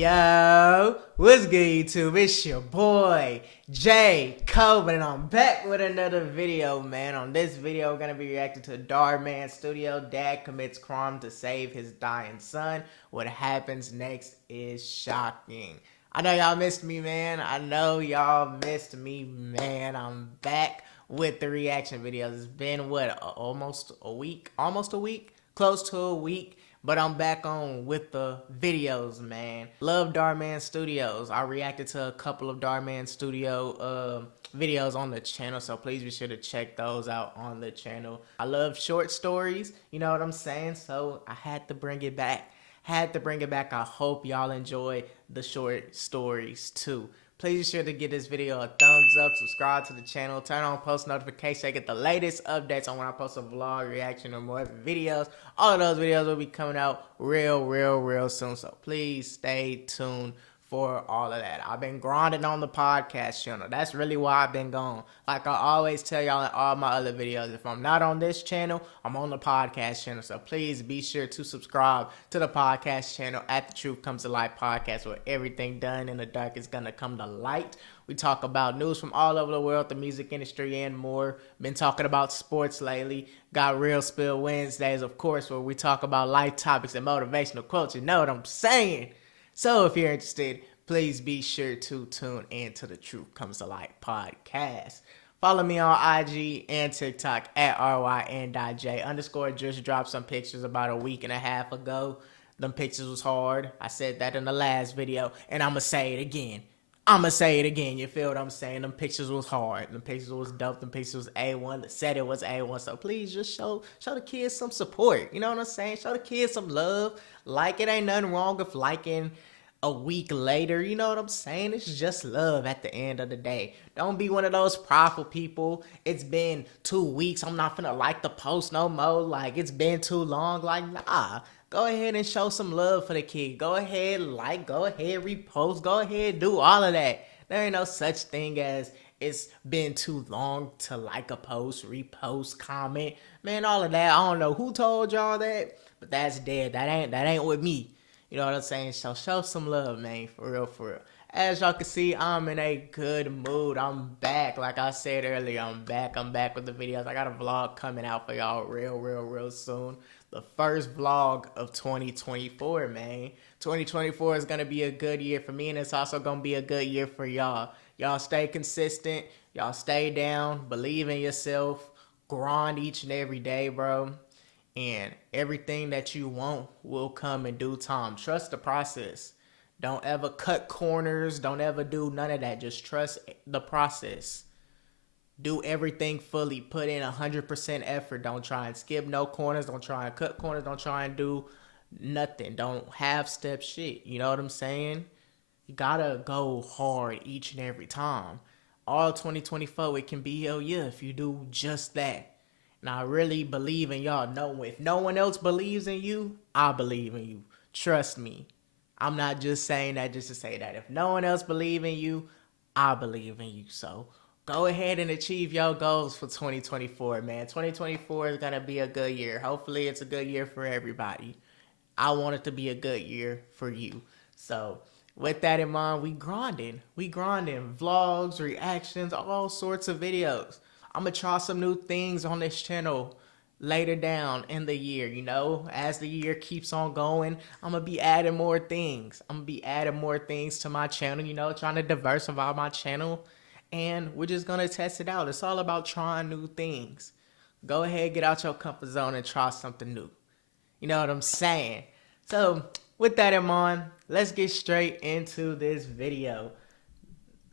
Yo, what's good YouTube? It's your boy, Coven, and I'm back with another video, man. On this video, we're going to be reacting to Darman Studio. Dad commits crime to save his dying son. What happens next is shocking. I know y'all missed me, man. I know y'all missed me, man. I'm back with the reaction videos. It's been, what, almost a week? Almost a week? Close to a week. But I'm back on with the videos, man. Love Darman Studios. I reacted to a couple of Darman Studio videos on the channel, so please be sure to check those out on the channel. I love short stories, you know what I'm saying? So I had to bring it back. I hope y'all enjoy the short stories too. Please be sure to give this video a thumbs up, subscribe to the channel, turn on post notifications to get the latest updates on when I post a vlog, reaction, or more videos. All of those videos will be coming out real soon, so please stay tuned for all of that. I've been grinding on the podcast channel. That's really why I've been gone. Like I always tell y'all in all my other videos, if I'm not on this channel, I'm on the podcast channel. So please be sure to subscribe to the podcast channel at The Truth Comes to Light podcast, where everything done in the dark is gonna come to light. We talk about news from all over the world, the music industry, and more. Been talking about sports lately. Got Real Spill Wednesdays, of course, where we talk about life topics and motivational quotes. You know what I'm saying? So if you're interested, please be sure to tune in to the Truth Comes to Light podcast. Follow me on IG and TikTok at ryn.j_. Just dropped some pictures about a week and a half ago. Them pictures was hard. I said that in the last video, and I'ma say it again. You feel what I'm saying? Them pictures was hard. Them pictures was dope. Them pictures was A1. They said it was A1. So please just show the kids some support. You know what I'm saying? Show the kids some love. Like, it ain't nothing wrong with liking a week later. You know what I'm saying? It's just love at the end of the day. Don't be one of those prideful people. It's been 2 weeks. I'm not finna like the post no more. Like, it's been too long. Like, nah. Go ahead and show some love for the kid. Go ahead, like, go ahead, repost, go ahead, do all of that. There ain't no such thing as it's been too long to like a post, repost, comment. Man, all of that, I don't know who told y'all that, but that's dead. That ain't with me. You know what I'm saying? So show some love, man, for real, for real. As y'all can see, I'm in a good mood. I'm back. Like I said earlier, I'm back with the videos. I got a vlog coming out for y'all real soon. The first vlog of 2024, man. 2024 is going to be a good year for me, and it's also going to be a good year for y'all. Y'all stay consistent. Y'all stay down. Believe in yourself. Grind each and every day, bro. And everything that you want will come in due time. Trust the process. Don't ever cut corners. Don't ever do none of that. Just trust the process. Do everything fully. Put in 100% effort. Don't try and skip no corners. Don't try and cut corners. Don't try and do nothing. Don't half-step shit. You know what I'm saying? You gotta go hard each and every time. All 2024, it can be your year if you do just that. And I really believe in y'all. No, if no one else believes in you, I believe in you. Trust me. I'm not just saying that just to say that. If no one else believes in you, I believe in you. So go ahead and achieve your goals for 2024, man. 2024 is going to be a good year. Hopefully it's a good year for everybody. I want it to be a good year for you. So with that in mind, we grinding. Vlogs, reactions, all sorts of videos. I'm going to try some new things on this channel later down in the year, you know. As the year keeps on going, I'm going to be adding more things. To my channel, you know, trying to diversify my channel. And we're just going to test it out. It's all about trying new things. Go ahead, get out your comfort zone and try something new. You know what I'm saying? So, with that in mind, let's get straight into this video.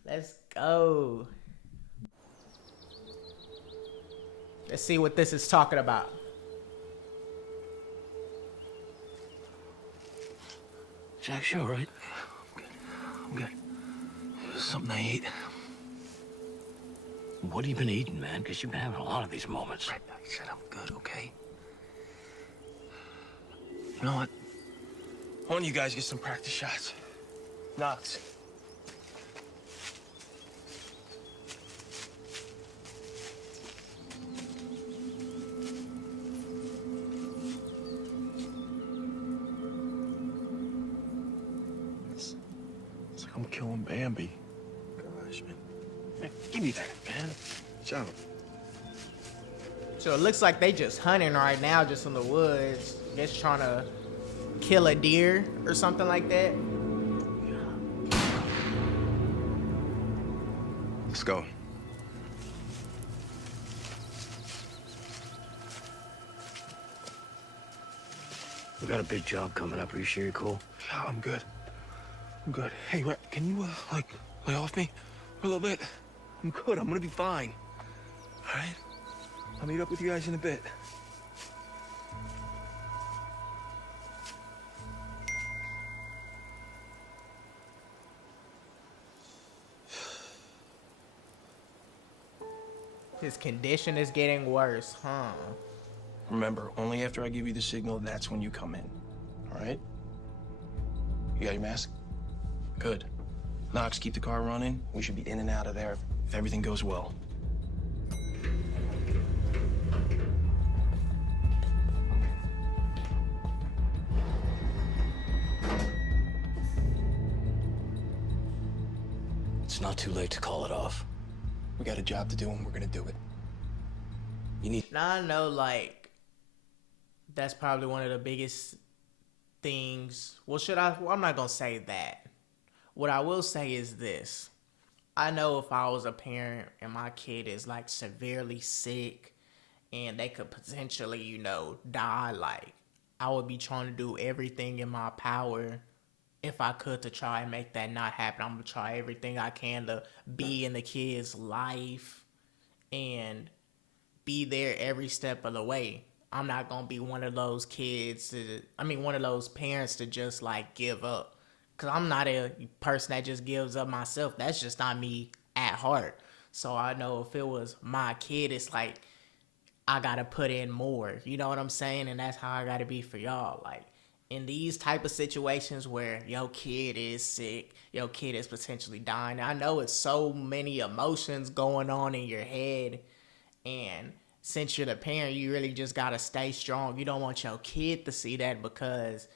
Let's go. Let's see what this is talking about. Jack, you all right? I'm good. Something I ate. What have you been eating, man? Because you've been having a lot of these moments. Right, I said I'm good, okay? You know what? Why don't you guys get some practice shots? Knox. I'm killing Bambi. Gosh, man. Man, give me that, man. Shut up. So it looks like they just hunting right now, just in the woods, just trying to kill a deer or something like that. Let's go. We got a big job coming up. Are you sure you're cool? Yeah, I'm good. I'm good. Hey, can you, like, lay off me for a little bit? I'm good. I'm gonna be fine. All right? I'll meet up with you guys in a bit. His condition is getting worse, huh? Remember, only after I give you the signal, that's when you come in. All right? You got your mask? Good. Knox, keep the car running. We should be in and out of there if everything goes well. It's not too late to call it off. We got a job to do and we're gonna do it. You need... Now I know, like, that's probably one of the biggest things. Well, I'm not gonna say that. What I will say is this. I know if I was a parent and my kid is, like, severely sick and they could potentially, you know, die, like, I would be trying to do everything in my power if I could to try and make that not happen. I'm gonna try everything I can to be in the kid's life and be there every step of the way. I'm not gonna be one of those one of those parents to just, like, give up. Cause I'm not a person that just gives up myself. That's just not me at heart. So I know if it was my kid, it's like, I gotta put in more. You know what I'm saying? And that's how I gotta be for y'all. Like, in these type of situations where your kid is sick, your kid is potentially dying, I know it's so many emotions going on in your head, and since you're the parent, you really just gotta stay strong. You don't want your kid to see that, because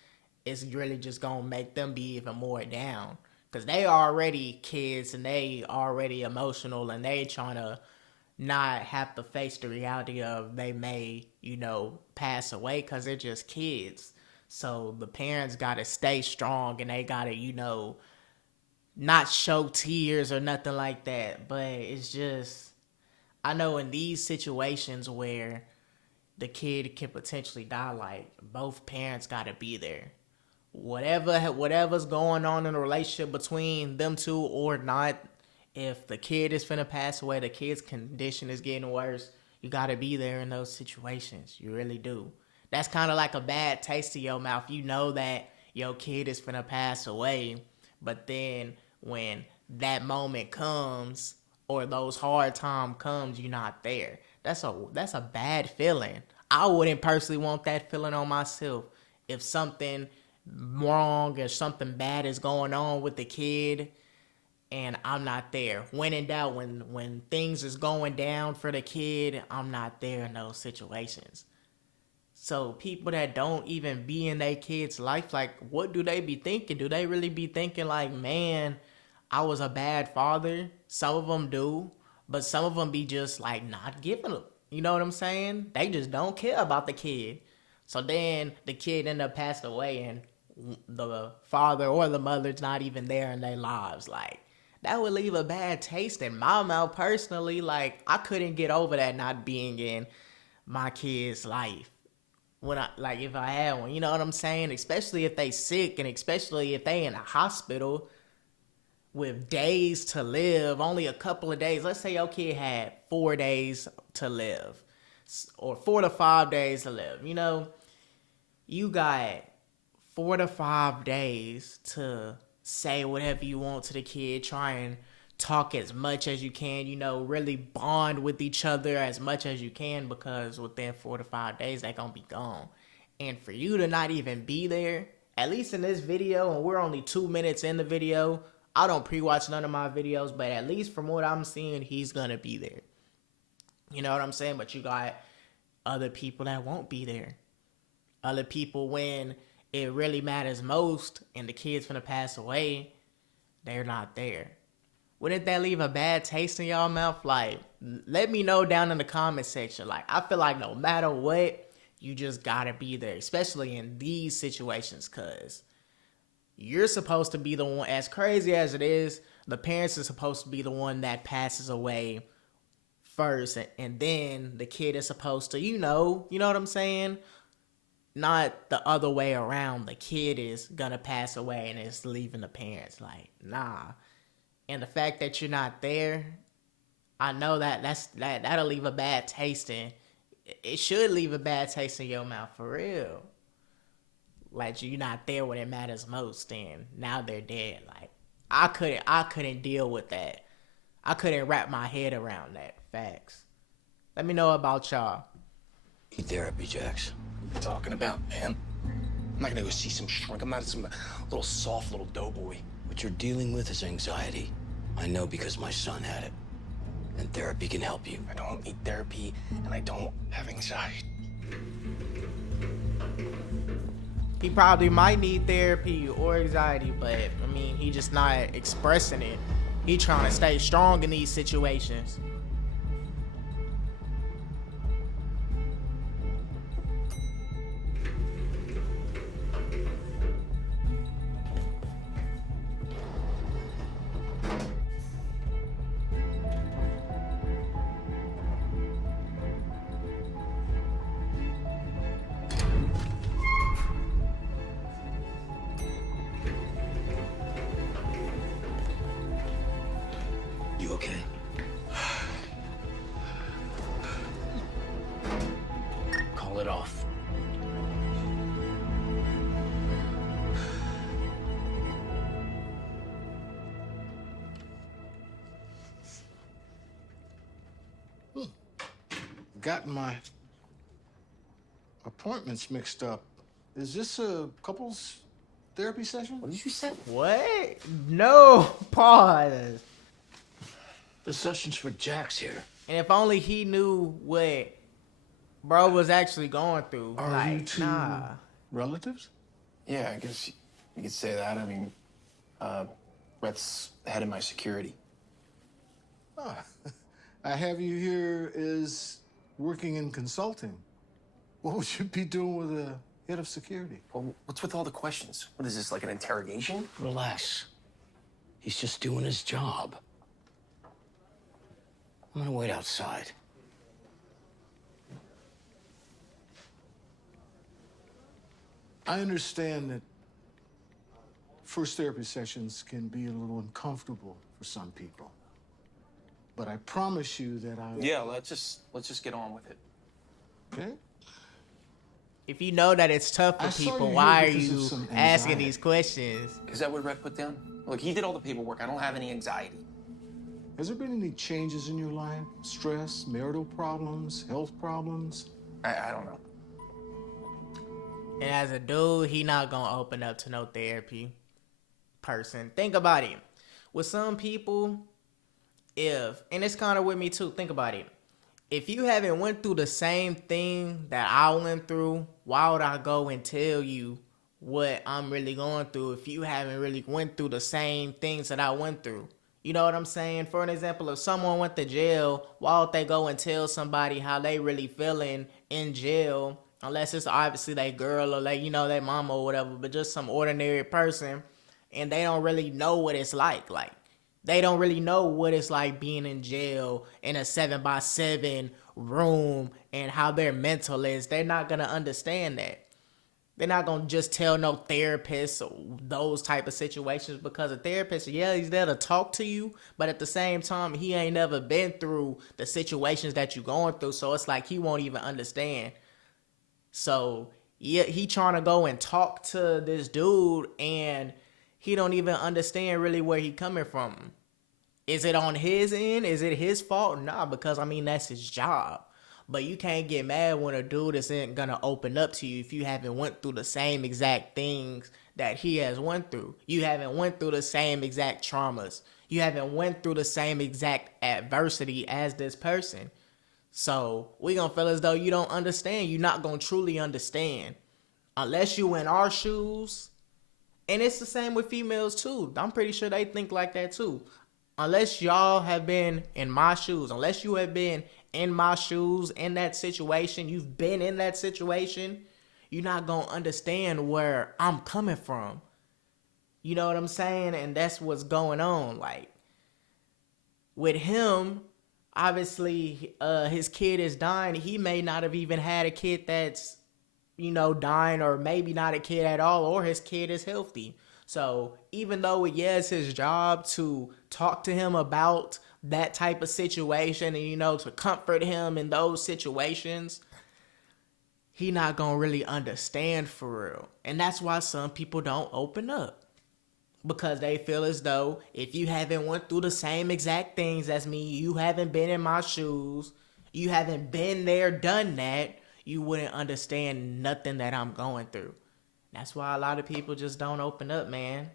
it's really just gonna make them be even more down, because they already kids and they already emotional, and they trying to not have to face the reality of they may, you know, pass away, because they're just kids. So the parents gotta stay strong, and they gotta, you know, not show tears or nothing like that. But it's just, I know in these situations where the kid can potentially die, like, both parents gotta be there. Whatever's going on in the relationship between them two or not, if the kid is finna pass away, the kid's condition is getting worse, you gotta be there in those situations. You really do. That's kind of like a bad taste in your mouth. You know that your kid is finna pass away, but then when that moment comes or those hard time comes, you're not there. That's a bad feeling. I wouldn't personally want that feeling on myself. If something wrong or something bad is going on with the kid and I'm not there. When in doubt, when things is going down for the kid, I'm not there in those situations. So people that don't even be in their kid's life, like, what do they be thinking? Do they really be thinking like, man, I was a bad father? Some of them do, but some of them be just like not giving them. You know what I'm saying? They just don't care about the kid. So then the kid end up passing away and the father or the mother's not even there in their lives. Like, that would leave a bad taste in my mouth personally. Like, I couldn't get over that not being in my kid's life. If I had one, you know what I'm saying? Especially if they sick, and especially if they in a hospital with days to live, only a couple of days. Let's say your kid had 4 days to live, or 4 to 5 days to live. You know, you got 4 to 5 days to say whatever you want to the kid, try and talk as much as you can, you know, really bond with each other as much as you can, because within 4 to 5 days, they're gonna be gone. And for you to not even be there, at least in this video, and we're only 2 minutes in the video, I don't pre-watch none of my videos, but at least from what I'm seeing, he's gonna be there. You know what I'm saying? But you got other people that won't be there. Other people, when it really matters most and the kid's gonna pass away, they're not there. Wouldn't that leave a bad taste in y'all mouth? Like, let me know down in the comment section. Like, I feel like no matter what, you just gotta be there, especially in these situations, cause you're supposed to be the one, as crazy as it is, the parents are supposed to be the one that passes away first, and then the kid is supposed to, you know what I'm saying? Not the other way around. The kid is gonna pass away and it's leaving the parents. Like, nah. And the fact that you're not there, I know that'll leave a bad taste in. It should leave a bad taste in your mouth, for real. Like, you're not there when it matters most, and now they're dead. Like, I couldn't deal with that. I couldn't wrap my head around that. Facts. Let me know about y'all. Need therapy, Jax. What are you talking about, man? I'm not gonna go see some shrink. I'm not some little soft little doughboy. What you're dealing with is anxiety. I know because my son had it. And therapy can help you. I don't need therapy, and I don't have anxiety. He probably might need therapy or anxiety, but I mean, he just not expressing it. He trying to stay strong in these situations. You okay? Call it off. Got my appointments mixed up. Is this a couples therapy session? What did you say? What? No. Pause. The session's for Jax here. And if only he knew what bro was actually going through. Are like, you two nah. relatives? Yeah, I guess you could say that. I mean, Brett's head of my security. Ah, I have you here as working in consulting. What would you be doing with a head of security? Well, what's with all the questions? What is this, like an interrogation? Relax. He's just doing his job. I'm gonna wait outside. I understand that first therapy sessions can be a little uncomfortable for some people. But I promise you that Yeah, let's just get on with it. Okay? If you know that it's tough I for saw people, you why are here because of you some asking anxiety. these questions? Is that what Brett put down? Look, he did all the paperwork. I don't have any anxiety. Has there been any changes in your life? Stress, marital problems, health problems? I don't know. And as a dude, he not gonna open up to no therapy person. Think about it. With some people, and it's kind of with me too, think about it. If you haven't went through the same thing that I went through, why would I go and tell you what I'm really going through if you haven't really went through the same things that I went through? You know what I'm saying? For an example, if someone went to jail, why would they go and tell somebody how they really feeling in jail? Unless it's obviously their girl or their mama or whatever, but just some ordinary person, and they don't really know what it's like. Like, they don't really know what it's like being in jail in a 7x7 room and how their mental is. They're not gonna understand that. They're not gonna just tell no therapist or those type of situations, because a therapist, yeah, he's there to talk to you, but at the same time, he ain't never been through the situations that you're going through, so it's like he won't even understand. So yeah, he trying to go and talk to this dude, and he don't even understand really where he coming from. Is it on his end? Is it his fault? Nah, because I mean, that's his job. But you can't get mad when a dude isn't gonna open up to you if you haven't went through the same exact things that he has went through. You haven't went through the same exact traumas. You haven't went through the same exact adversity as this person. So we gonna feel as though you don't understand. You're not gonna truly understand unless you in our shoes. And it's the same with females too. I'm pretty sure they think like that too. Unless y'all have been in my shoes, unless you have been in my shoes, in that situation, you've been in that situation, you're not gonna understand where I'm coming from. You know what I'm saying? And that's what's going on. Like, with him, obviously, his kid is dying. He may not have even had a kid that's, dying, or maybe not a kid at all, or his kid is healthy. So even though it's his job to talk to him about that type of situation and, to comfort him in those situations, he not gonna really understand for real. And that's why some people don't open up. Because they feel as though if you haven't went through the same exact things as me, you haven't been in my shoes, you haven't been there, done that, you wouldn't understand nothing that I'm going through. That's why a lot of people just don't open up, man.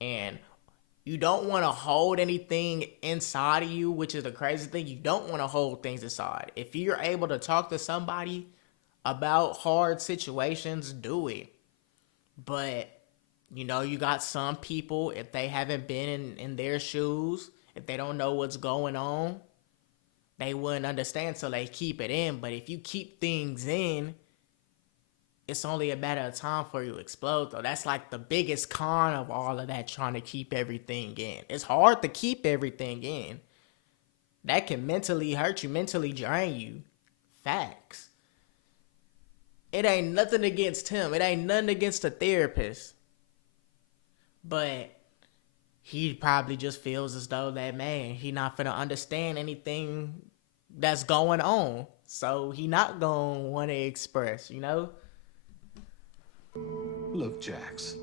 And you don't want to hold anything inside of you, which is the crazy thing. You don't want to hold things inside. If you're able to talk to somebody about hard situations, do it. But, you got some people, if they haven't been in their shoes, if they don't know what's going on, they wouldn't understand, so they keep it in. But if you keep things in, it's only a matter of time for you to explode, though. That's like the biggest con of all of that, trying to keep everything in. It's hard to keep everything in. That can mentally hurt you, mentally drain you. Facts. It ain't nothing against him. It ain't nothing against the therapist. But he probably just feels as though that, man, he not finna understand anything that's going on. So he not gonna want to express, Look, Jax,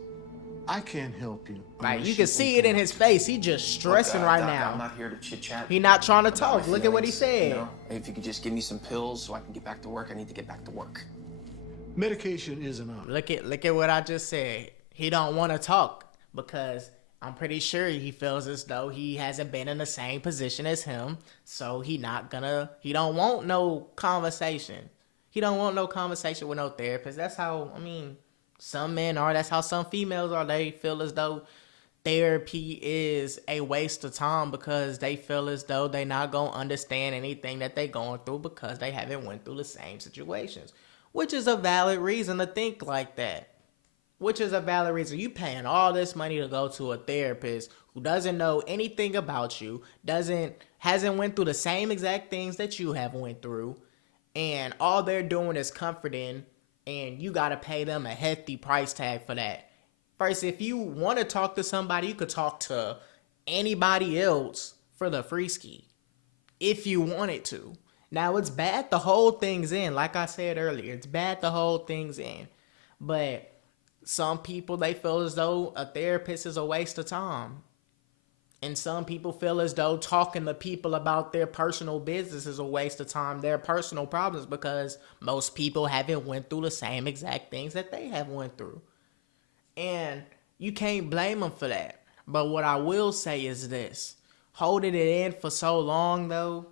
I can't help you. Like, you can see it in his face. He just stressing right Doc, now. I'm not here to chit-chat. He not trying to about talk. my Look at what he feelings, said. If you could just give me some pills so I can get back to work, I need to get back to work. Medication is an option. Look at what I just said. He don't want to talk because I'm pretty sure he feels as though he hasn't been in the same position as him. So he don't want no conversation. He don't want no conversation with no therapist. That's how, some men are. That's how some females are. They feel as though therapy is a waste of time because they feel as though they not going to understand anything that they going through because they haven't went through the same situations. Which is a valid reason to think like that. Which is a valid reason. You paying all this money to go to a therapist who doesn't know anything about you, hasn't went through the same exact things that you have went through, and all they're doing is comforting, and you got to pay them a hefty price tag for that. First, if you want to talk to somebody, you could talk to anybody else for the free ski. If you wanted to. Now, it's bad to hold things in. Like I said earlier, it's bad to hold things in. But some people, they feel as though a therapist is a waste of time. And some people feel as though talking to people about their personal business is a waste of time, their personal problems, because most people haven't went through the same exact things that they have went through. And you can't blame them for that. But what I will say is this. Holding it in for so long, though,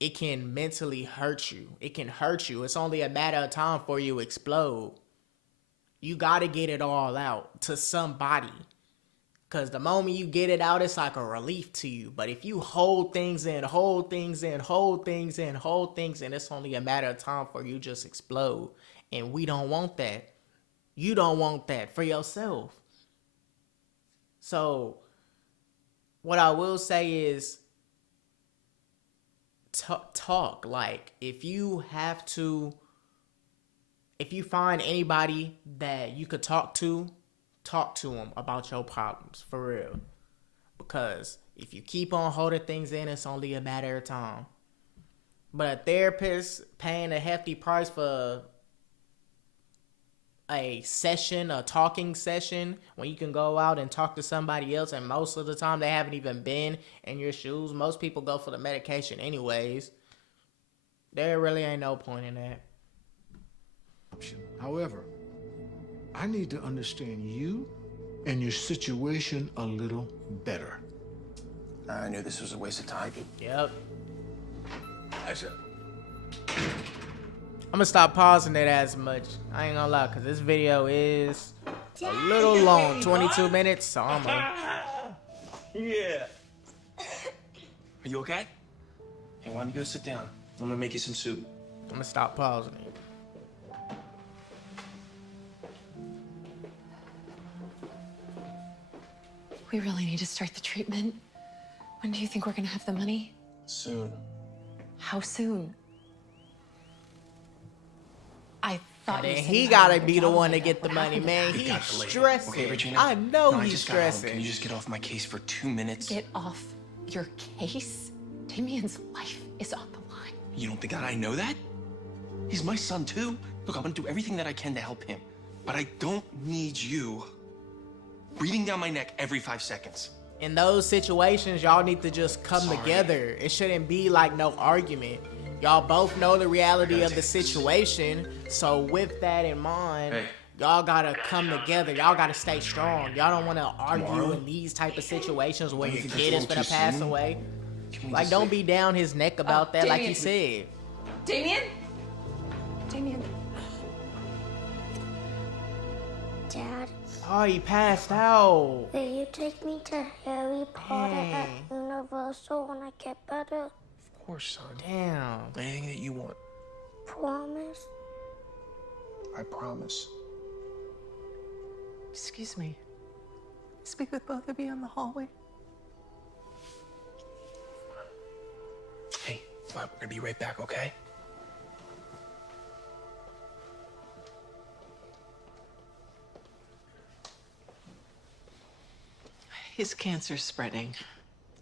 it can mentally hurt you. It can hurt you. It's only a matter of time before you explode. You got to get it all out to somebody. Because the moment you get it out, it's like a relief to you. But if you hold things in, it's only a matter of time for you just explode. And we don't want that. You don't want that for yourself. So, what I will say is, talk. Like, if you find anybody that you could talk to them about your problems, for real. Because if you keep on holding things in, it's only a matter of time. But a therapist paying a hefty price for a session, a talking session, when you can go out and talk to somebody else, and most of the time they haven't even been in your shoes. Most people go for the medication anyways. There really ain't no point in that. However, I need to understand you and your situation a little better. I knew this was a waste of time. Yep. gonna stop pausing it as much. I ain't gonna lie, cause this video is a little long, 22 minutes. So I'm gonna... Yeah. Are you okay? Hey, why don't you go sit down? I'm gonna make you some soup. I'm gonna stop pausing it. We really need to start the treatment. When do you think we're gonna have the money? Soon. How soon? I thought you And said he you gotta had a be the job one to lined get up. the What money, happened to man. that? He's Got delayed. stressing. Okay, Regina? I know No, I he's just got home. stressing. Can you just get off my case for 2 minutes? Get off your case. Damien's life is on the line. You don't think that I know that? He's my son, too. Look, I'm gonna do everything that I can to help him. But I don't need you breathing down my neck every 5 seconds. In those situations, y'all need to just come Sorry. together. It shouldn't be like no argument. Y'all both know the reality of the situation. So with that in mind, Hey. y'all gotta come together. Y'all gotta stay strong. Y'all don't want to argue Tomorrow? in these type of situations where You your think kid it's is a little gonna too pass soon? away. Can we Like, just don't say- be down his neck about that, like he Damien. said. Damien? Damien. Dad, Oh, he passed out. will you take me to Harry Potter at Dang. Universal when I get better? Of course, son. Damn. Anything that you want. Promise? I promise. Excuse me. Speak with both of you in the hallway. Hey, we're gonna be right back, okay? His cancer's spreading.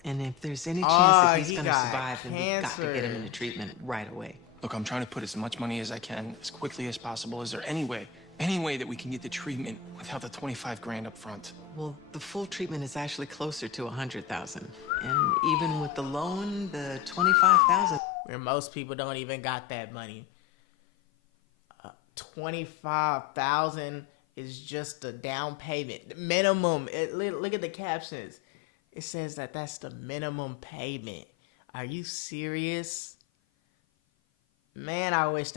And if there's any Oh, chance that he's he gonna got survive, then we've got to get him cancer. into treatment right away. Look, I'm trying to put as much money as I can, as quickly as possible. Is there any way that we can get the treatment without the 25 grand up front? Well, the full treatment is actually closer to 100,000. And even with the loan, the 25,000. Where most people don't even got that money. 25,000 is just a down payment. Minimum. Look at the captions. It says that that's the minimum payment. Are you serious? Man, I wish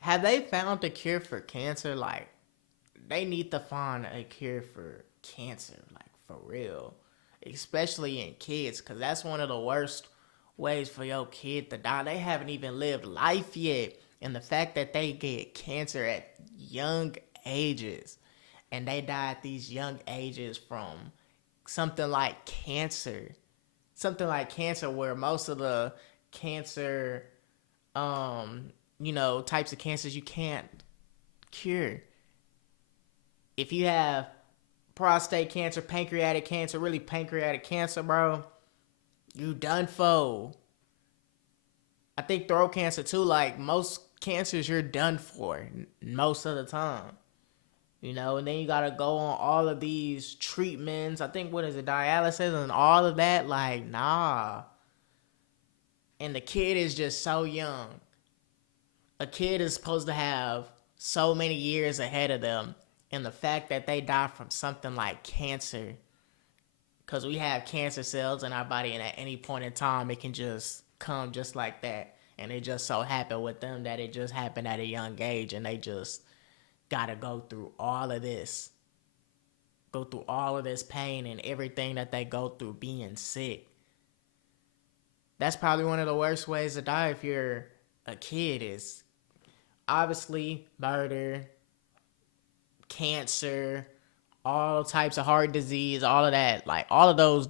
have they found a cure for cancer? Like, they need to find a cure for cancer, like, for real. Especially in kids, because that's one of the worst ways for your kid to die. They haven't even lived life yet. And the fact that they get cancer at young ages, and they die at these young ages from something like cancer. Something like cancer, where most of the cancer, types of cancers you can't cure. If you have prostate cancer, pancreatic cancer, really pancreatic cancer, bro, you done for. I think throat cancer too, like most cancers you're done for most of the time. And then you gotta go on all of these treatments. I think, what is it, dialysis and all of that? Like, nah. And the kid is just so young. A kid is supposed to have so many years ahead of them. And the fact that they die from something like cancer, because we have cancer cells in our body, and at any point in time, it can just come just like that. And it just so happened with them that it just happened at a young age, and they just gotta go through all of this. Go through all of this pain and everything that they go through being sick. That's probably one of the worst ways to die if you're a kid, is obviously murder, cancer, all types of heart disease, all of that. Like, all of those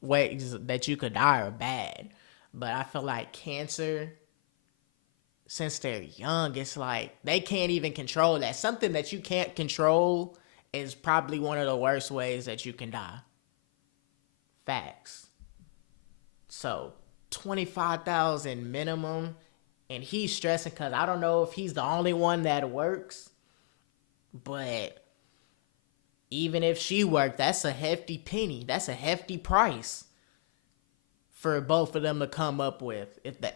ways that you could die are bad. But I feel like cancer, since they're young, it's like they can't even control that. Something that you can't control is probably one of the worst ways that you can die. Facts. So 25,000 minimum, and he's stressing because I don't know if he's the only one that works, but even if she worked, that's a hefty penny. That's a hefty price for both of them to come up with.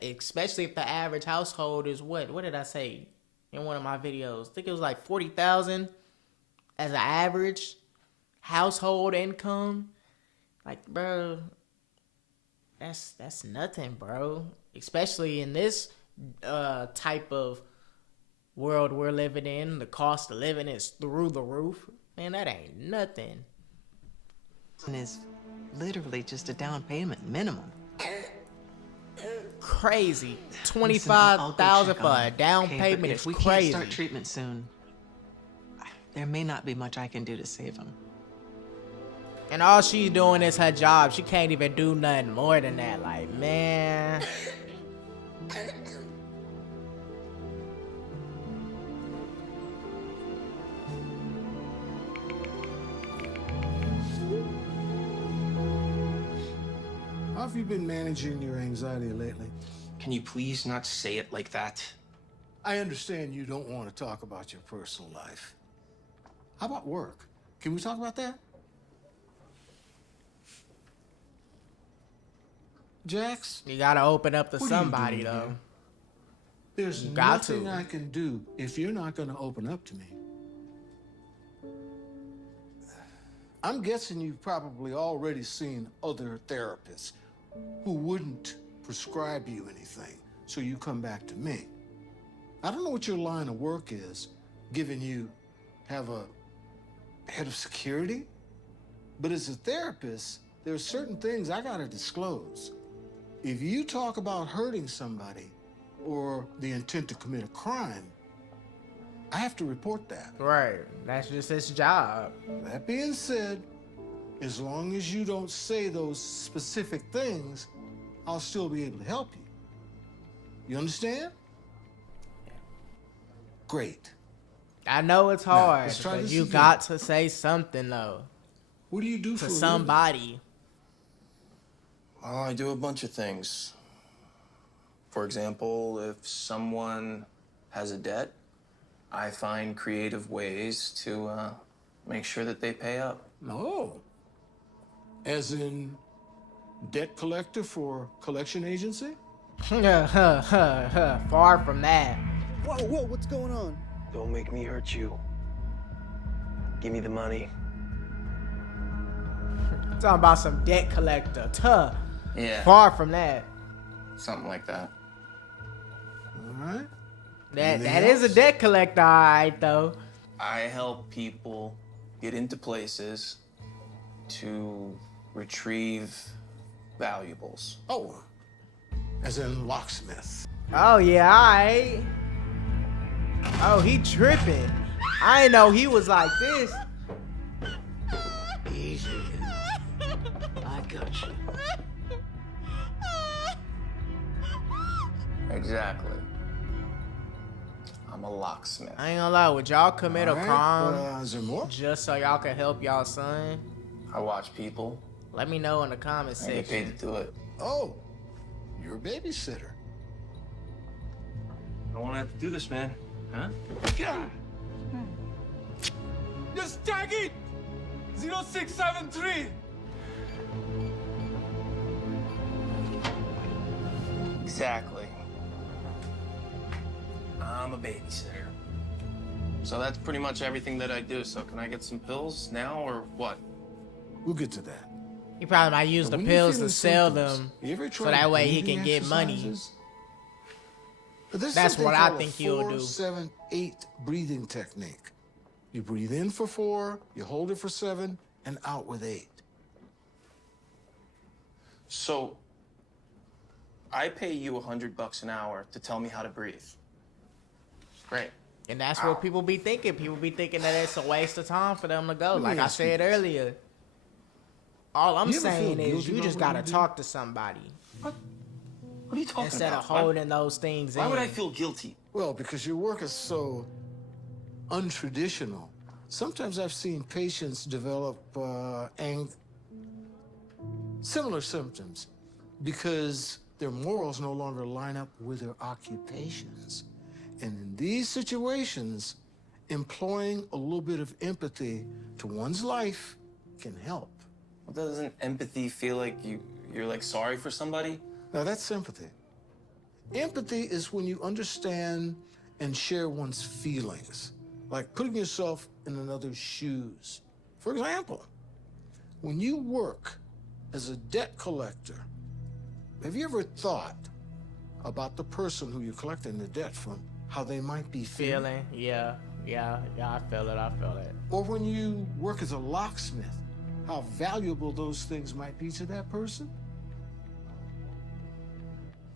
Especially if the average household is what did I say in one of my videos? I think it was like 40,000 as an average household income. Like, bro, that's nothing, bro. Especially in this type of world we're living in, the cost of living is through the roof. Man, that ain't nothing. And is literally just a down payment minimum. Crazy. Listen, I'll go $25,000 check for on a him. down Okay, payment but is if we crazy. can't start treatment soon, there may not be much I can do to save him. And all she's doing is her job. She can't even do nothing more than that. Like, man. How have you been managing your anxiety lately? Can you please not say it like that? I understand you don't want to talk about your personal life. How about work? Can we talk about that? Jax? You gotta open up to What are you somebody, doing though. here? There's Got nothing to. I can do if you're not going to open up to me. I'm guessing you've probably already seen other therapists who wouldn't prescribe you anything, so you come back to me. I don't know what your line of work is, given you have a head of security, but as a therapist, there are certain things I gotta disclose. If you talk about hurting somebody or the intent to commit a crime, I have to report that. Right. That's just his job. That being said, as long as you don't say those specific things, I'll still be able to help you. You understand? Great. I know it's Now, hard, let's try but this you again. got to say something, though, What do you do for to a living? somebody. Oh, I do a bunch of things. For example, if someone has a debt, I find creative ways to make sure that they pay up. No. As in debt collector for collection agency? Far from that. Whoa, what's going on? Don't make me hurt you. Give me the money. Talking about some debt collector. Tuh. Yeah, Far from that. something like that. All right. That Anything is a else? debt collector, alright, though. I help people get into places to retrieve valuables. Oh, as in locksmith. Oh, yeah, alright. Oh, he tripping. I didn't know he was like this. Easy. I got you. Exactly. I'm a locksmith. I ain't gonna lie, would y'all commit a All right, crime is there more? just so y'all can help y'all son? I watch people. Let me know in the comment I get paid section. to do it. Oh, you're a babysitter. I don't want to have to do this, man. Huh? Just tag it! 0673! Exactly. I'm a babysitter. So that's pretty much everything that I do. So can I get some pills now or what? We'll get to that. He probably might use the When you're pills to feeling sell symptoms, them you ever so tried that way he breathing can get money. exercises? There's That's something what I called a think he'll do. 4-7-8 breathing technique. You breathe in for 4, you hold it for 7, and out with 8. So I pay you $100 an hour to tell me how to breathe. Great. And that's what people be thinking. People be thinking that it's a waste of time for them to go. Let me Like I ask you said this. earlier. All I'm You ever saying feel is guilty you about just what gotta you do? talk to somebody What are you talking instead about? of holding those things Why in. would I feel guilty? Well, because your work is so untraditional. Sometimes I've seen patients develop similar symptoms because their morals no longer line up with their occupations. And in these situations, employing a little bit of empathy to one's life can help. Well, doesn't empathy feel like you're like sorry for somebody? Now, that's sympathy. Empathy is when you understand and share one's feelings, like putting yourself in another's shoes. For example, when you work as a debt collector, have you ever thought, about the person who you're collecting the debt from, how they might be feeling. Yeah, I feel it. Or when you work as a locksmith, how valuable those things might be to that person.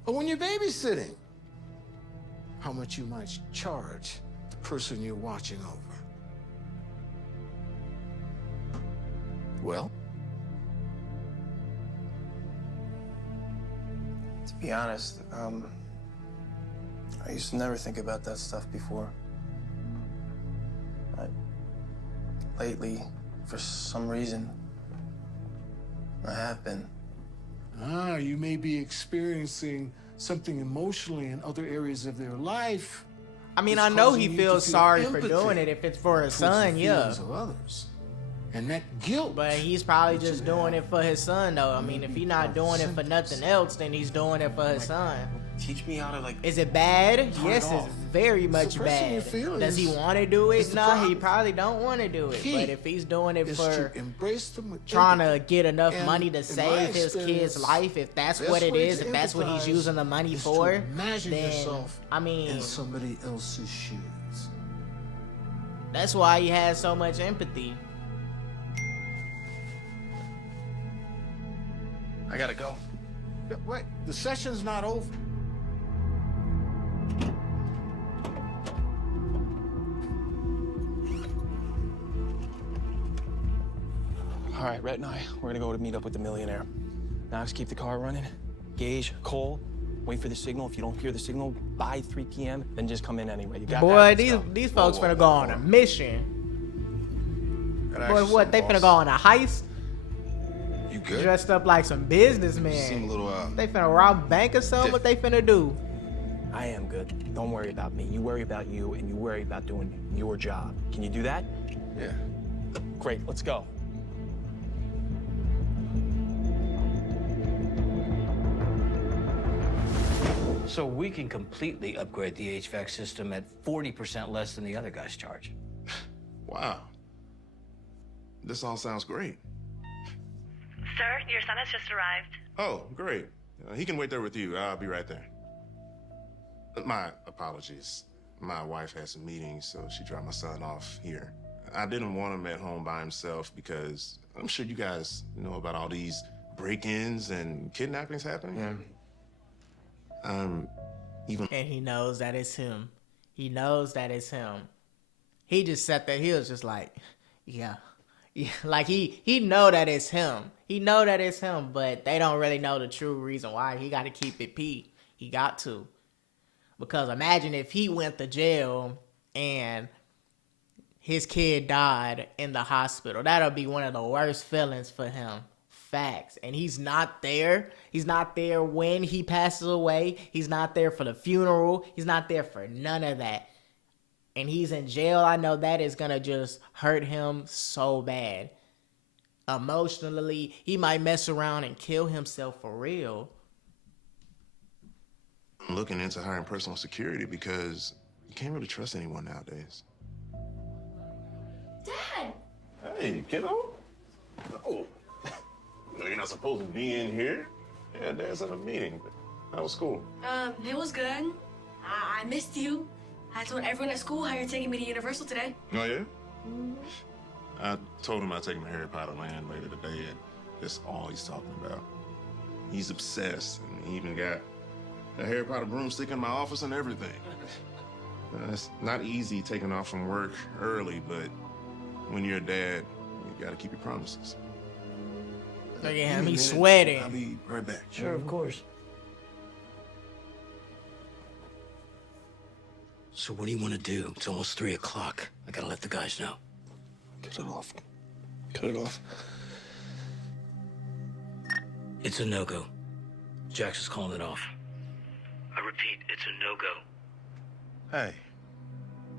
Or when you're babysitting, how much you might charge the person you're watching over. Well, To be honest, I used to never think about that stuff before. Lately, for some reason, I have been. you may be experiencing something emotionally in other areas of their life. I mean, It's I know causing he you to feels feel sorry for empathy doing it if it's for his towards the son, yeah. feelings of others. And that guilt. But he's probably that just you doing have it for his son, though. I mean, if he's not doing it for nothing else, then he's doing it for his son. Teach me how to, like... Is it bad? Turn Yes, it it's off. very much Suppressing your bad. feelings Does he want to do is it? the No, he problem. probably don't want to do it. Key But if he's doing it is for to embrace them with trying to empathy. get enough And money to in save my his kid's experience, life, if that's best what it way is, to if that's what he's empathize using the money is to for, imagine then, yourself I mean, in somebody else's shoes. that's why he has so much empathy. I gotta go. Yeah, wait, the session's not over. All right, Rhett and I, we're gonna go to meet up with the millionaire. Knox, keep the car running. Gage, Cole, wait for the signal. If you don't hear the signal by 3 p.m., then just come in anyway. You got Boy, that? Let's go. these folks finna go on a mission. Boy, what, they finna go on a heist? You good? Dressed up like some You seem a businessmen. little They finna rob a bank or something? What they finna do? I am good. Don't worry about me. You worry about you, and you worry about doing your job. Can you do that? Yeah. Great, let's go. So we can completely upgrade the HVAC system at 40% less than the other guys charge. Wow. This all sounds great. Sir, your son has just arrived. Oh, great. He can wait there with you. I'll be right there. My apologies. My wife had some meetings, so she dropped my son off here. I didn't want him at home by himself because I'm sure you guys know about all these break-ins and kidnappings happening. Yeah. Even And he knows that it's him. He knows that it's him. He just sat there. He was just like, yeah. Like he know that it's him. He know that it's him, but they don't really know the true reason why. He got to keep it P. He got to. Because imagine if he went to jail and his kid died in the hospital. That'll be one of the worst feelings for him. Facts. And he's not there. He's not there when he passes away. He's not there for the funeral. He's not there for none of that. And he's in jail. I know that is going to just hurt him so bad. Emotionally, he might mess around and kill himself for real. I'm looking into hiring personal security because you can't really trust anyone nowadays. Dad! Hey, kiddo. Oh. No, you're not supposed to be in here. Yeah, Dad's at a meeting. How was school? It was good. I missed you. I told everyone at school how you're taking me to Universal today. Oh, yeah? I told him I'd take him to Harry Potter Land later today, and that's all he's talking about. He's obsessed, and he even got a Harry Potter broomstick in my office and everything. It's not easy taking off from work early, but when you're a dad, you gotta keep your promises. Look at Give him, me a he's minute. sweating. I'll be right back. Sure, of course. So what do you want to do? It's almost 3 o'clock. I gotta let the guys know. Cut it off. Cut it off. It's a no-go. Jax is calling it off. I repeat, it's a no-go. Hey,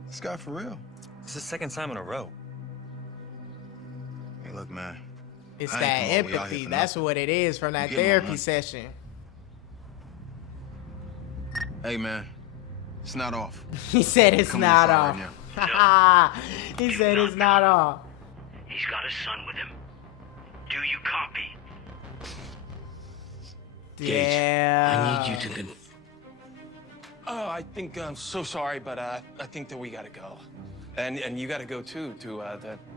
this guy for real? It's the second time in a row. Hey, look, man. It's I that ain't come all the way out empathy. here for That's nothing. what it is from that You get my therapy money. session. Hey, man. It's not off. He said it's Come not inside off. right He said it's not off. He's got his son with him. Do you copy? Gage, Yeah. I need you to Oh, I think I'm so sorry, but I think that we gotta go. And you gotta go too to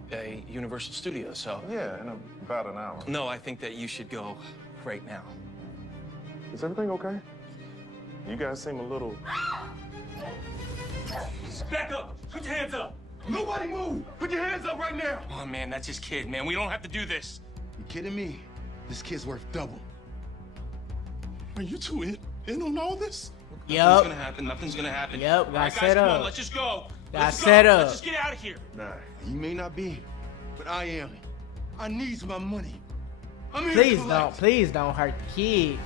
the Universal Studios, so. Yeah, in about an hour. No, I think that you should go right now. Is everything okay? You guys seem a little... Back up! Put your hands up! Nobody move! Put your hands up right now! Oh, man, that's his kid, man. We don't have to do this. You kidding me? This kid's worth double. Are you two in on all this? Nothing's Yup. gonna happen. Nothing's gonna happen. Yup, All got right, guys, set come up. on, let's just go. Got Let's set go. up. Let's just get out of here. Nah, you may not be, but I am. I need my money. I'm here Please to don't, please don't hurt the kid.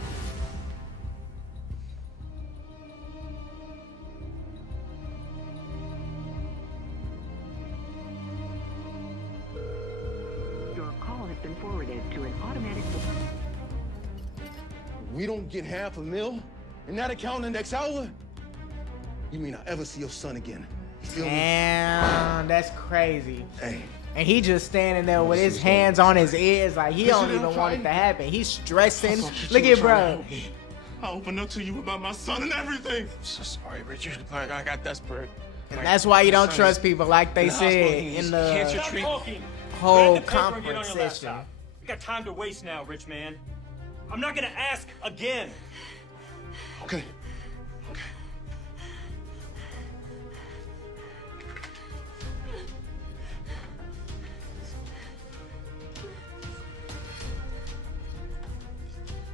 Your call has been forwarded to an automatic. We don't get $500,000 in that account in the next hour. You may not ever see your son again. You feel me? Damn, that's crazy. Hey. And he just standing there with his hands on his ears, like he don't even want it to happen. He's stressing. Look at bro. I opened up to you about my son and everything. I'm so sorry, Richard. I got desperate. And that's why you don't trust people, like they in the hospital, said he's in the cancer Stop treatment. talking! whole Grab the paper and get on conference your session. laptop. We got time to waste now, rich man. I'm not gonna ask again. Okay.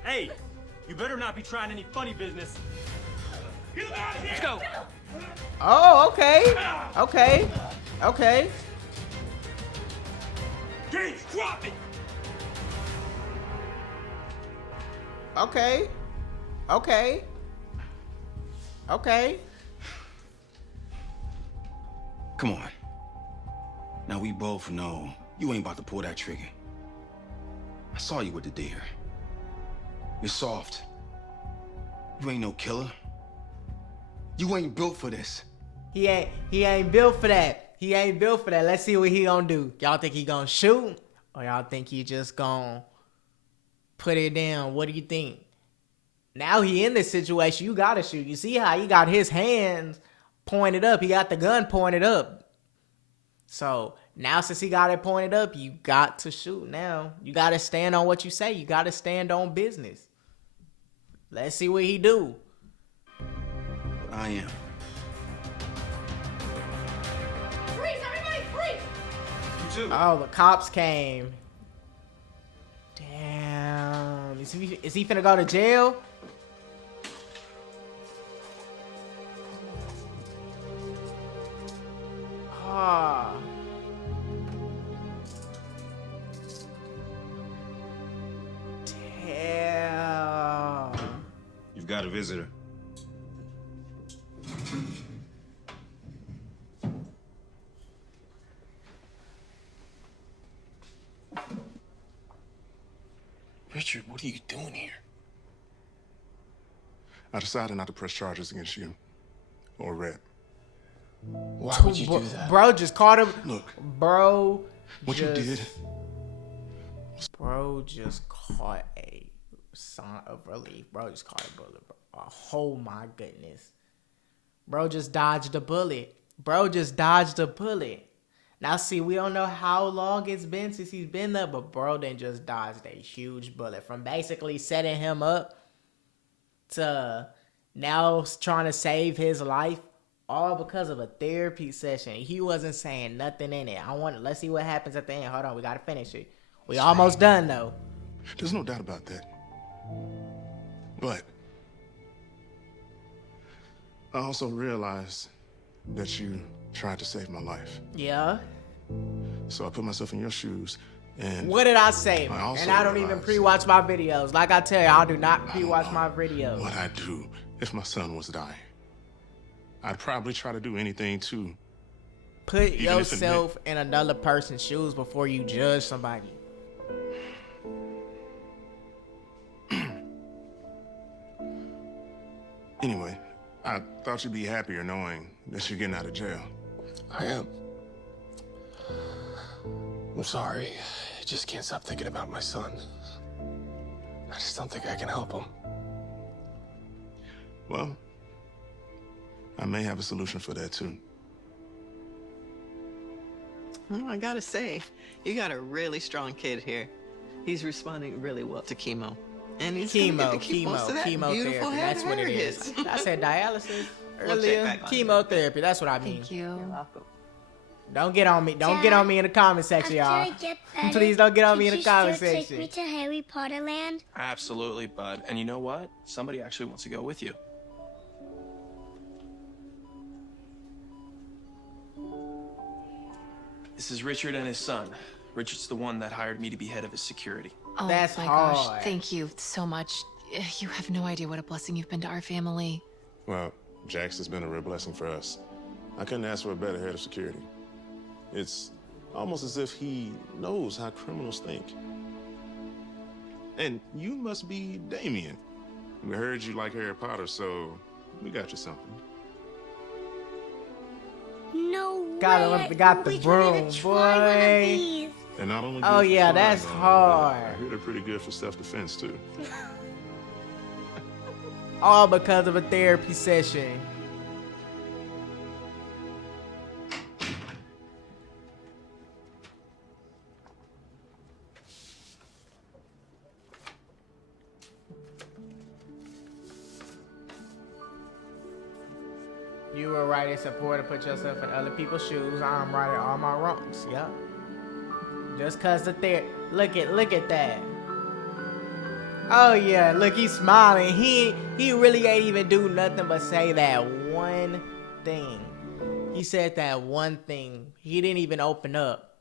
Hey, you better not be trying any funny business. Get him out of here! Let's go. Oh, okay. Okay. Okay. Gage, drop it! Okay. Okay. Okay. Come on. Now we both know you ain't about to pull that trigger. I saw you with the deer. You're soft. You ain't no killer. You ain't built for this. He ain't built for that. He ain't built for that. Let's see what he gonna do. Y'all think he gonna shoot? Or y'all think he just gonna put it down? What do you think? Now he in this situation, you gotta shoot. You see how he got his hands pointed up. He got the gun pointed up. So now since he got it pointed up, you got to shoot now. You gotta stand on what you say. You gotta stand on business. Let's see what he do. But I am. Freeze! Everybody freeze! You too. Oh, the cops came. Damn. Is he finna go to jail? Ah. Damn. You've got a visitor. Richard, what are you doing here? I decided not to press charges against you or Red. Why would you do that? Bro just caught him. Look, Bro. what you did. Bro just caught a sign of relief. Bro just caught a bullet. Bro. Oh my goodness. Bro just dodged a bullet. Bro just dodged a bullet. Now see, we don't know how long it's been since he's been there, but bro then just dodged a huge bullet from basically setting him up to now trying to save his life, all because of a therapy session. He wasn't saying nothing in it. Let's see what happens at the end. Hold on, we gotta finish it. We almost done though. There's no doubt about that. But I also realized that you tried to save my life. Yeah. So I put myself in your shoes and... What did I say? I also And I don't even realized pre-watch my videos. Like I tell you, I do not pre-watch my videos. what I'd do if my son was dying. I'd probably try to do anything to... Put even if it meant- yourself in another person's shoes before you judge somebody. Anyway, I thought you'd be happier knowing that you're getting out of jail. I am. I'm sorry. I just can't stop thinking about my son. I just don't think I can help him. Well, I may have a solution for that too. Well, I gotta say, you got a really strong kid here. He's responding really well to chemo. And he's gonna get to keep most of that beautiful chemotherapy. head That's of what hair it of is. his. I said dialysis We'll check earlier. back on it. Chemotherapy. That's what I mean. Thank you. You're welcome. Don't get on me. Don't get on me in the comment section, After y'all. I get better, Please don't get on me in could the you comment still section. Take me to Harry Potter Land. Absolutely, bud. And you know what? Somebody actually wants to go with you. This is Richard and his son. Richard's the one that hired me to be head of his security. Oh That's my hard. gosh. Thank you so much. You have no idea what a blessing you've been to our family. Well, Jax has been a real blessing for us. I couldn't ask for a better head of security. It's almost as if he knows how criminals think. And you must be Damien. We heard you like Harry Potter, so we got you something. No Got way. got the Which one broom, of the try one of boy. these? And not only Oh, good for yeah, flying, that's but hard. I hear they're pretty good for self-defense too. All because of a therapy session. You were right in support to put yourself in other people's shoes. I'm right in all my wrongs. Yup. Just cause the look at that. Oh yeah, look, he's smiling. He really ain't even do nothing but say that one thing. He said that one thing. He didn't even open up.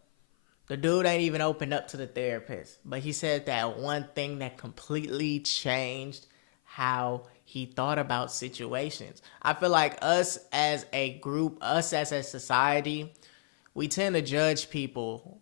The dude ain't even open up to the therapist. But he said that one thing that completely changed how he thought about situations. I feel like us as a group, us as a society, we tend to judge people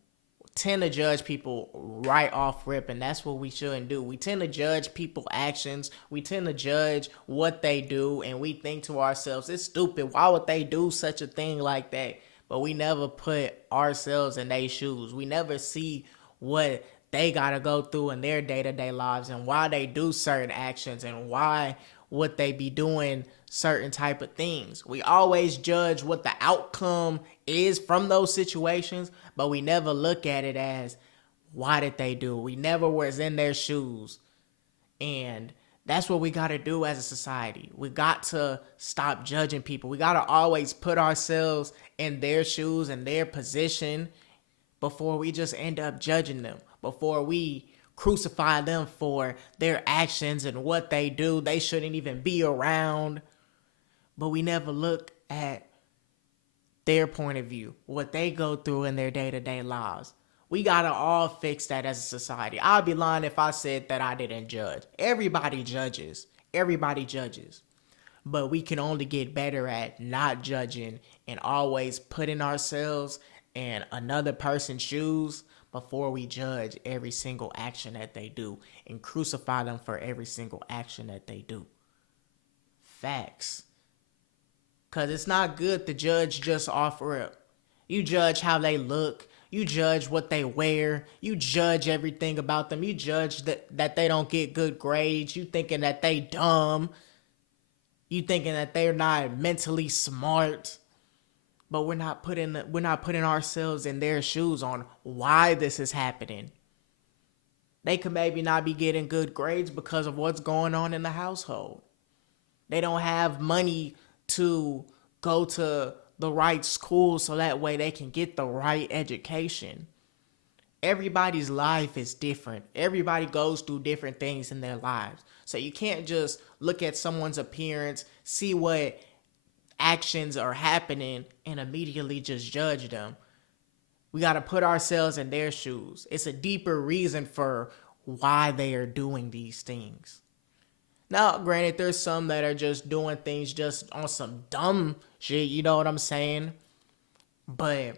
right off rip, and that's what we shouldn't do. We tend to judge people's actions. We tend to judge what they do, and we think to ourselves, it's stupid. Why would they do such a thing like that? But we never put ourselves in their shoes. We never see what they gotta go through in their day-to-day lives and why they do certain actions and why would they be doing certain type of things. We always judge what the outcome is from those situations, but we never look at it as, why did they do it? We never was in their shoes. And that's what we got to do as a society. We got to stop judging people. We got to always put ourselves in their shoes and their position before we just end up judging them, before we crucify them for their actions and what they do. They shouldn't even be around. But we never look at their point of view, what they go through in their day-to-day lives. We gotta all fix that as a society. I'd be lying if I said that I didn't judge. Everybody judges. Everybody judges. But we can only get better at not judging and always putting ourselves in another person's shoes before we judge every single action that they do and crucify them for every single action that they do. Facts. Because it's not good to judge just off rip. You judge how they look. You judge what they wear. You judge everything about them. You judge that they don't get good grades. You thinking that they dumb. You thinking that they're not mentally smart. But we're not putting ourselves in their shoes on why this is happening. They could maybe not be getting good grades because of what's going on in the household. They don't have money to go to the right school so that way they can get the right education. Everybody's life is different. Everybody goes through different things in their lives. So you can't just look at someone's appearance, see what actions are happening, and immediately just judge them. We got to put ourselves in their shoes. It's a deeper reason for why they are doing these things. Now, granted, there's some that are just doing things just on some dumb shit, you know what I'm saying? But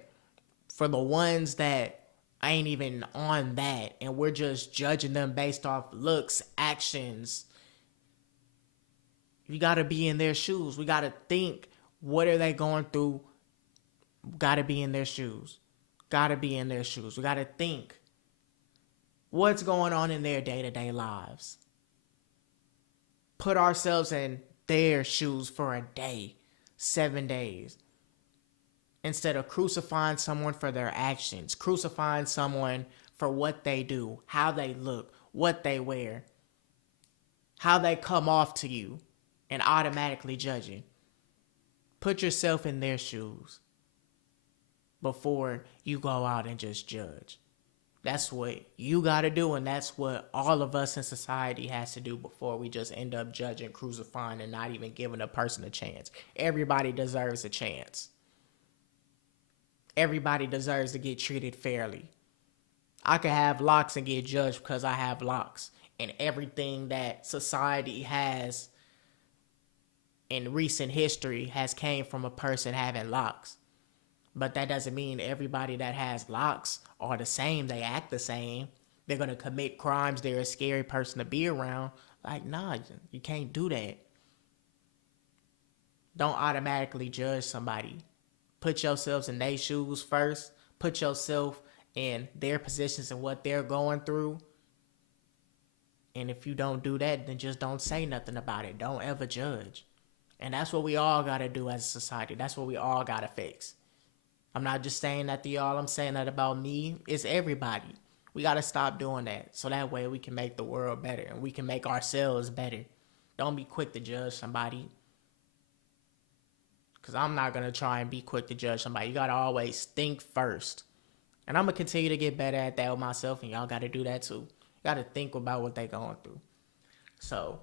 for the ones that ain't even on that and we're just judging them based off looks, actions, you got to be in their shoes. We got to think, what are they going through? Got to be in their shoes. Got to be in their shoes. We got to think, what's going on in their day-to-day lives? Put ourselves in their shoes for a day 7 days. Instead of crucifying someone for their actions, crucifying someone for what they do, how they look, what they wear, how they come off to you, and automatically judging. Put yourself in their shoes before you go out and just judge. That's what you got to do, and that's what all of us in society has to do before we just end up judging, crucifying, and not even giving a person a chance. Everybody deserves a chance. Everybody deserves to get treated fairly. I could have locks and get judged because I have locks. And everything that society has in recent history has came from a person having locks. But that doesn't mean everybody that has locks are the same. They act the same. They're going to commit crimes. They're a scary person to be around. Like, nah, you can't do that. Don't automatically judge somebody. Put yourselves in their shoes first. Put yourself in their positions and what they're going through. And if you don't do that, then just don't say nothing about it. Don't ever judge. And that's what we all got to do as a society. That's what we all got to fix. I'm not just saying that to y'all. I'm saying that about me. It's everybody. We got to stop doing that. So that way we can make the world better and we can make ourselves better. Don't be quick to judge somebody. Because I'm not going to try and be quick to judge somebody. You got to always think first. And I'm going to continue to get better at that with myself. And y'all got to do that too. You got to think about what they're going through. So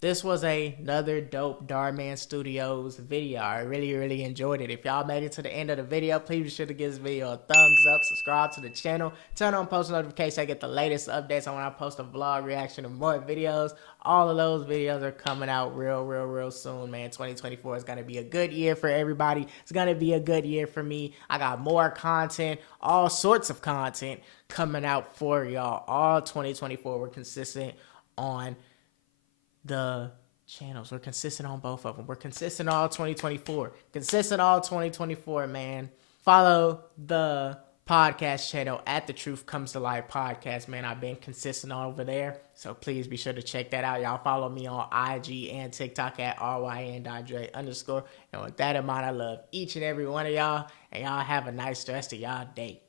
this was another dope Darman Studios video. I really enjoyed it. If y'all made it to the end of the video, please be sure to give this video a thumbs up, subscribe to the channel, turn on post notifications so I get the latest updates on when I post a vlog reaction and more videos. All of those videos are coming out real soon, man. 2024 is going to be a good year for everybody. It's going to be a good year for me. I got more content, all sorts of content coming out for y'all. All 2024, we're consistent on the channels. We're consistent on both of them. We're consistent all 2024. Consistent all 2024, man. Follow the podcast channel at The Truth Comes to Life podcast, man. I've been consistent over there, so please be sure to check that out. Y'all follow me on IG and TikTok at ryn.dre_. And with that in mind, I love each and every one of y'all, and y'all have a nice rest of y'all day.